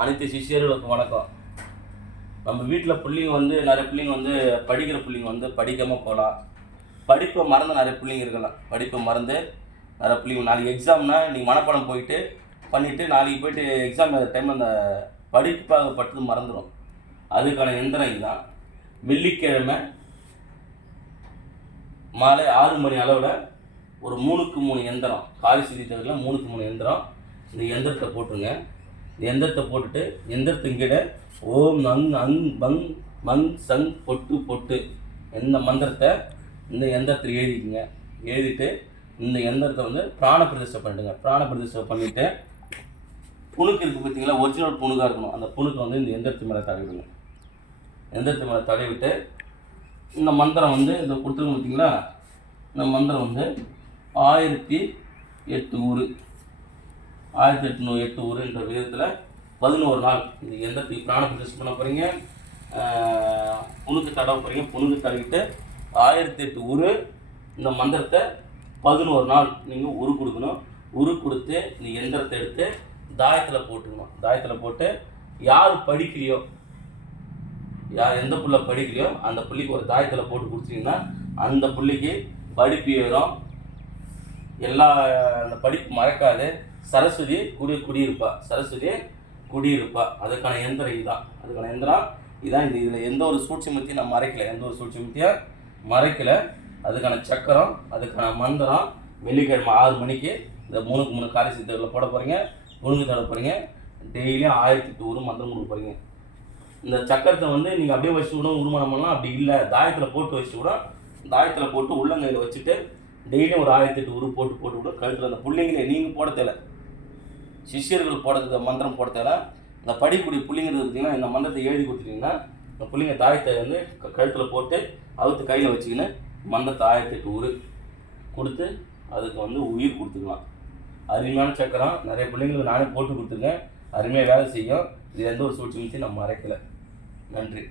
அனைத்து சிஷியர்களுக்கும் வணக்கம். நம்ம வீட்டில் பிள்ளைங்க வந்து நிறைய பிள்ளைங்க வந்து படிக்கிற பிள்ளைங்க வந்து படிக்காமல் போகலாம். படிப்பை மறந்து நிறைய பிள்ளைங்க இருக்கலாம். படிப்பை மறந்து நிறைய பிள்ளைங்க நாளைக்கு எக்ஸாம்னா நீங்கள் மனப்பாடம் பண்ணிவிட்டு நாளைக்கு போய்ட்டு எக்ஸாம் டைம் அந்த படிப்பாகப்பட்டது மறந்துடும். அதுக்கான எந்திரம் இதுதான். வெள்ளிக்கிழமை மாலை 6 மணி அளவில் ஒரு 3க்கு 3 எந்திரம், காரி சிரித்ததில் 3க்கு 3 எந்திரம். இந்த எந்திரத்தை போட்டுருங்க. இந்த எந்திரத்தை போட்டுட்டு எந்திரத்துங்கிட்ட ஓம் நங் அங் பங் மங் சங் பொட்டு பொட்டு இந்த மந்திரத்தை இந்த எந்திரத்தில் எழுதிக்குங்க. எழுதிட்டு இந்த எந்திரத்தை வந்து பிராண பிரதிஷ்டை பண்ணிடுங்க. பிராண பிரதிஷ்டை பண்ணிவிட்டு புணுக்கு இருக்குது பார்த்தீங்களா, ஒரிஜினல் புணுக்காக இருக்கணும். அந்த புணுக்கை வந்து இந்த எந்திரத்து மேலே தடவிடுங்க. எந்திரத்து மேலே தடவிட்டு இந்த மந்திரம் வந்து இதை கொடுத்துருங்க பார்த்தீங்களா, இந்த மந்திரம் வந்து 1008 ஊர் 1808 ஊருன்ற விதத்தில் 11 நாள் இந்த எந்திரத்துக்கு பிராண பிரதிஷ்டை பண்ண போகிறீங்க. புணுக்கு தடவை போகிறீங்க. புணுக்கு தடவிட்டு 1008 ஊர் இந்த மந்திரத்தை 11 நாள் நீங்கள் உரு கொடுக்கணும். உரு கொடுத்து இந்த எந்திரத்தை எடுத்து தாயத்தில் போட்டுக்கணும். தாயத்தில் போட்டு யார் படிக்கலையோ, யார் எந்த புள்ள படிக்கலையோ அந்த புள்ளிக்கு ஒரு தாயத்தில் போட்டு கொடுத்தீங்கன்னா அந்த புள்ளிக்கு படிப்பு ஏறும். எல்லா அந்த படிப்பு மறக்காது. சரஸ்வதி குடியிருப்பா. சரஸ்வதி குடியிருப்பா. அதுக்கான எந்திரம் இதுதான். அதுக்கான எந்திரம் இதுதான். இதில் எந்த ஒரு சூட்சுமத்தையும் நான் மறைக்கலை. எந்த ஒரு சூட்சுமத்தையும் மறைக்கலை. அதுக்கான சக்கரம், அதுக்கான மந்திரம் வெள்ளிக்கிழமை 6 மணிக்கு இந்த 3க்கு 3 காரி சித்தர்களில் போட போகிறீங்க. முழுங்கு தட போகிறீங்க. டெய்லியும் 1008 ஊர் மந்திரம் கொடுக்க போகிறீங்க. இந்த சக்கரத்தை வந்து நீங்கள் அப்படியே வச்சு கூட உருமானம் பண்ணலாம். அப்படி இல்லை தாயத்தில் போட்டு வச்சு கூட தாயத்தில் போட்டு உள்ளங்கையில் வச்சுட்டு டெய்லியும் ஒரு 1008 ஊர் போட்டு கூட கழுத்தில் அந்த பிள்ளைங்களே நீங்கள் போட தேவை. சிஷியர்கள் போடுறது மந்திரம் போட தேவை. இந்த படிக்கூடிய பிள்ளைங்கிறது பார்த்தீங்கன்னா இந்த மந்திரத்தை எழுதி கொடுத்துட்டிங்கன்னா இந்த பிள்ளைங்க தாயத்தை வந்து கழுத்தில் போட்டு அவுத்து கையில் வச்சுக்கின்னு மந்திரத்தை 1008 ஊர் கொடுத்து அதுக்கு வந்து உயிர் கொடுத்துக்கலாம். அருமையான சக்கரம். நிறைய பிள்ளைங்களுக்கு நானே போட்டு கொடுத்துருக்கேன். அருமையாக வேலை செய்யும். இது எந்த ஒரு சூழ்ச்சியும் நான் மறைக்கலை. நன்றி.